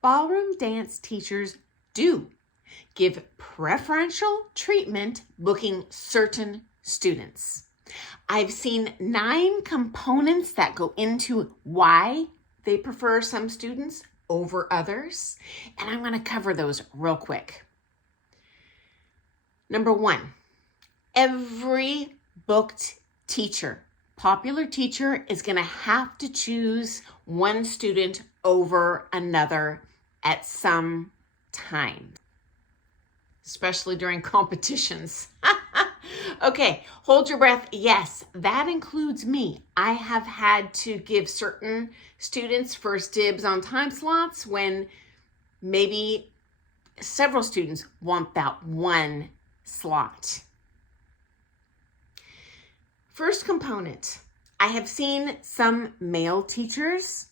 Ballroom dance teachers do give preferential treatment booking certain students. I've seen 9 components that go into why they prefer some students over others, and I'm going to cover those real quick. Number 1, every booked teacher, popular teacher, is going to have to choose one student over another at some time, especially during competitions. Okay, hold your breath. Yes, that includes me. I have had to give certain students first dibs on time slots when maybe several students want that one slot. First component, I have seen some male teachers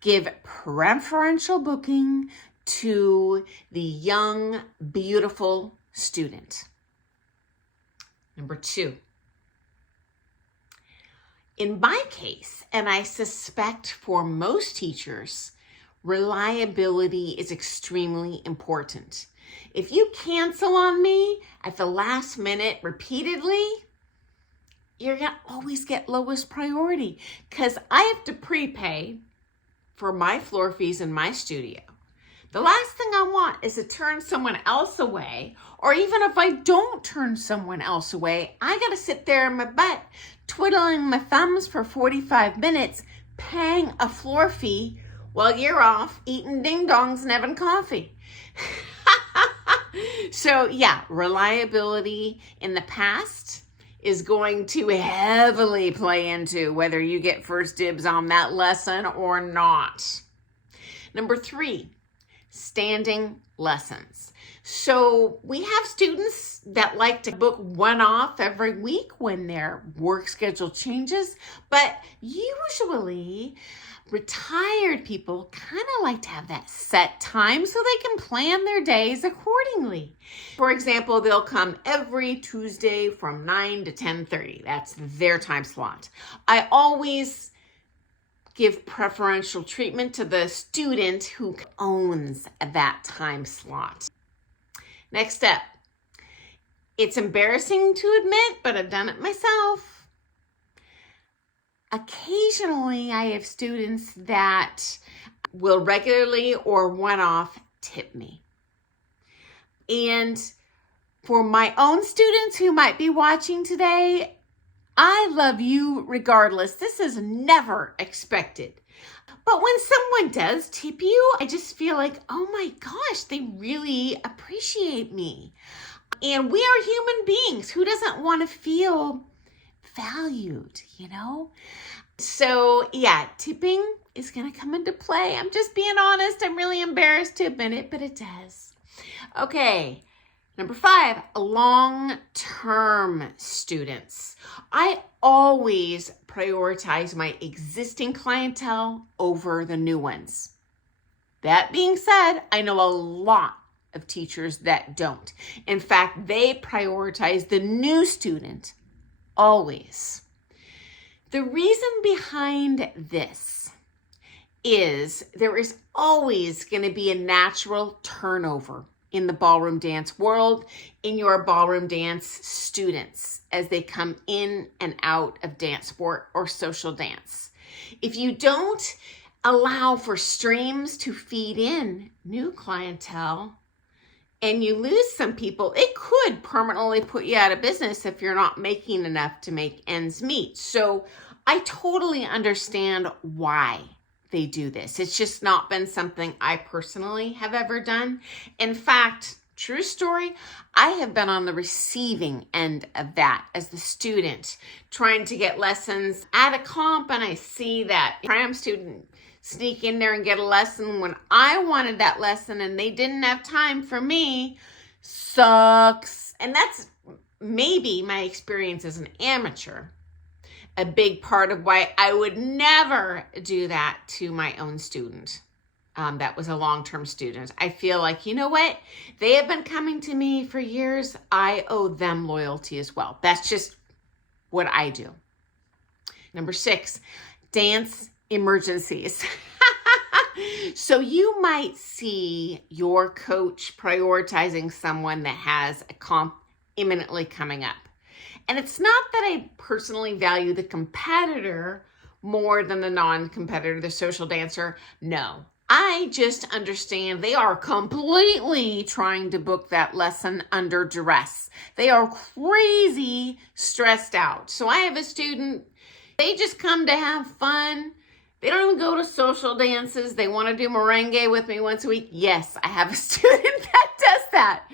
give preferential booking to the young, beautiful student. Number 2, in my case, and I suspect for most teachers, reliability is extremely important. If you cancel on me at the last minute repeatedly, you're going to always get lowest priority because I have to prepay for my floor fees in my studio. The last thing I want is to turn someone else away, or even if I don't turn someone else away, I got to sit there in my butt twiddling my thumbs for 45 minutes, paying a floor fee while you're off eating ding-dongs and having coffee. So yeah, reliability in the past is going to heavily play into whether you get first dibs on that lesson or not. Number 3, standing lessons. So we have students that like to book one off every week when their work schedule changes, but usually retired people kind of like to have that set time so they can plan their days accordingly. For example, they'll come every Tuesday from 9 to 10:30. That's their time slot. I always give preferential treatment to the student who owns that time slot. Next step. It's embarrassing to admit, but I've done it myself. Occasionally, I have students that will regularly or one-off tip me. And for my own students who might be watching today, I love you regardless. This is never expected. But when someone does tip you, I just feel like, oh my gosh, they really appreciate me. And we are human beings. Who doesn't want to feel valued, you know? So yeah, tipping is going to come into play. I'm just being honest. I'm really embarrassed to admit it, but it does. Okay. Number 5, long-term students. I always prioritize my existing clientele over the new ones. That being said, I know a lot of teachers that don't. In fact, they prioritize the new student always. The reason behind this is there is always going to be a natural turnover in the ballroom dance world, in your ballroom dance students as they come in and out of dance sport or social dance. If you don't allow for streams to feed in new clientele and you lose some people, it could permanently put you out of business if you're not making enough to make ends meet. So I totally understand why they do this. It's just not been something I personally have ever done. In fact, true story, I have been on the receiving end of that as the student, trying to get lessons at a comp, and I see that prom student sneak in there and get a lesson when I wanted that lesson and they didn't have time for me. Sucks. And that's maybe my experience as an amateur. A big part of why I would never do that to my own student. That was a long-term student. I feel like, you know what? They have been coming to me for years. I owe them loyalty as well. That's just what I do. Number 6, dance emergencies. So you might see your coach prioritizing someone that has a comp imminently coming up. And it's not that I personally value the competitor more than the non-competitor, the social dancer. No, I just understand they are completely trying to book that lesson under duress. They are crazy stressed out. So I have a student, they just come to have fun. They don't even go to social dances. They want to do merengue with me once a week. Yes, I have a student that does that.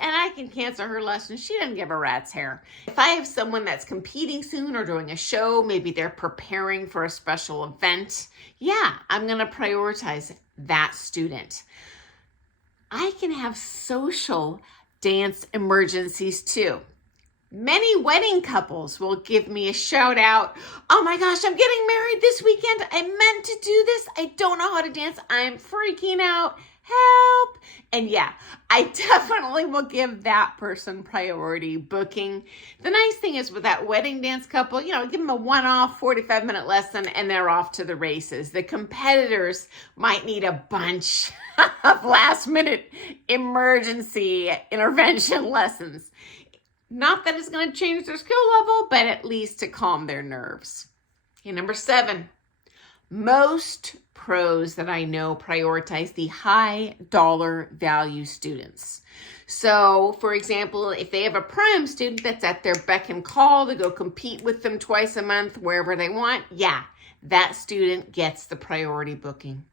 And I can cancel her lesson. She doesn't give a rat's hair. If I have someone that's competing soon or doing a show, maybe they're preparing for a special event, yeah, I'm going to prioritize that student. I can have social dance emergencies too. Many wedding couples will give me a shout out. Oh my gosh, I'm getting married this weekend. I meant to do this. I don't know how to dance. I'm freaking out. Help. And yeah, I definitely will give that person priority booking. The nice thing is with that wedding dance couple, give them a one-off 45-minute lesson and they're off to the races. The competitors might need a bunch of last-minute emergency intervention lessons. Not that it's going to change their skill level, but at least to calm their nerves. Okay, number 7. Most pros that I know prioritize the high dollar value students. So, for example, if they have a prime student that's at their beck and call to go compete with them twice a month, wherever they want, yeah, that student gets the priority booking.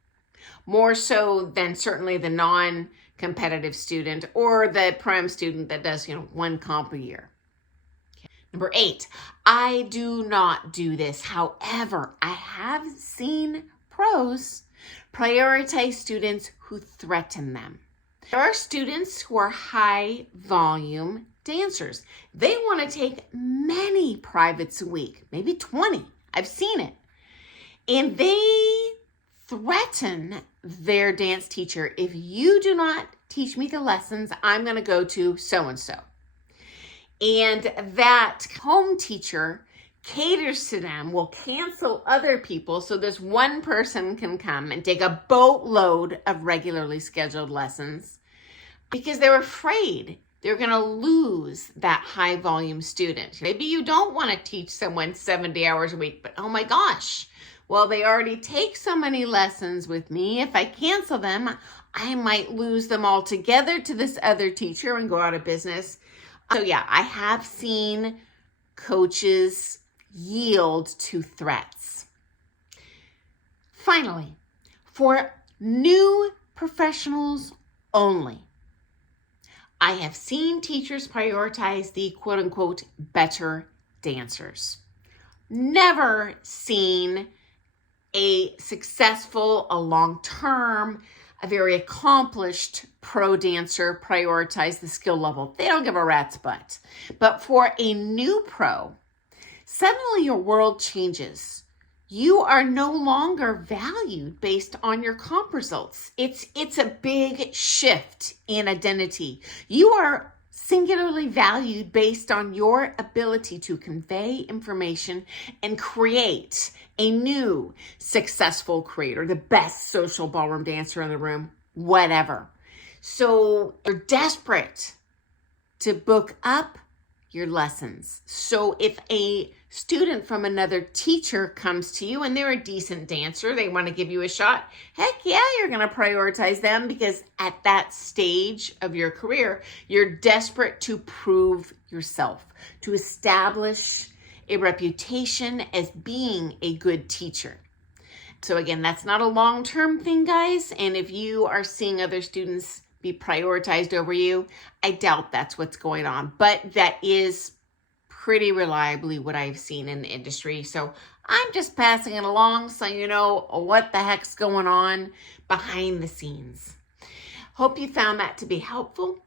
More so than certainly the non-competitive student or the prime student that does, one comp a year. Okay. Number 8, I do not do this. However, I have seen pros prioritize students who threaten them. There are students who are high volume dancers. They want to take many privates a week, maybe 20. I've seen it. And they threaten their dance teacher. If you do not teach me the lessons, I'm going to go to so-and-so. And that home teacher caters to them, will cancel other people so this one person can come and take a boatload of regularly scheduled lessons because they're afraid they're going to lose that high volume student. Maybe you don't want to teach someone 70 hours a week, but oh my gosh, well, they already take so many lessons with me. If I cancel them, I might lose them altogether to this other teacher and go out of business. So yeah, I have seen coaches yield to threats. Finally, for new professionals only, I have seen teachers prioritize the quote unquote better dancers. Never seen a successful, a long-term, a very accomplished pro dancer prioritize the skill level. They don't give a rat's butt. But for a new pro, suddenly your world changes. You are no longer valued based on your comp results. It's a big shift in identity. You are singularly valued based on your ability to convey information and create a new successful creator, the best social ballroom dancer in the room, whatever. So you're desperate to book up your lessons. So if a student from another teacher comes to you and they're a decent dancer, they want to give you a shot, heck yeah, you're going to prioritize them because at that stage of your career, you're desperate to prove yourself, to establish a reputation as being a good teacher. So again, that's not a long-term thing, guys. And if you are seeing other students be prioritized over you, I doubt that's what's going on. But that is pretty reliably what I've seen in the industry. So I'm just passing it along so you know what the heck's going on behind the scenes. Hope you found that to be helpful.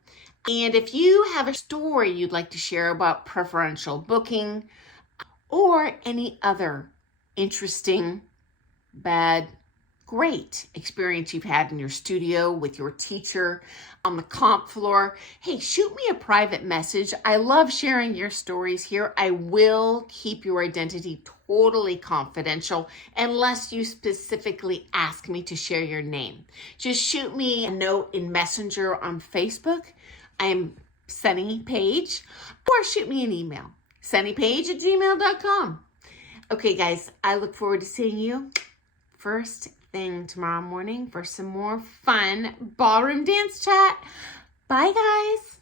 And if you have a story you'd like to share about preferential booking or any other interesting, bad, great experience you've had in your studio with your teacher on the comp floor. Hey, shoot me a private message. I love sharing your stories here. I will keep your identity totally confidential unless you specifically ask me to share your name. Just shoot me a note in Messenger on Facebook. I'm Sunny Page, or shoot me an email, sunnypage@gmail.com. Okay, guys, I look forward to seeing you first thing tomorrow morning for some more fun ballroom dance chat. Bye, guys.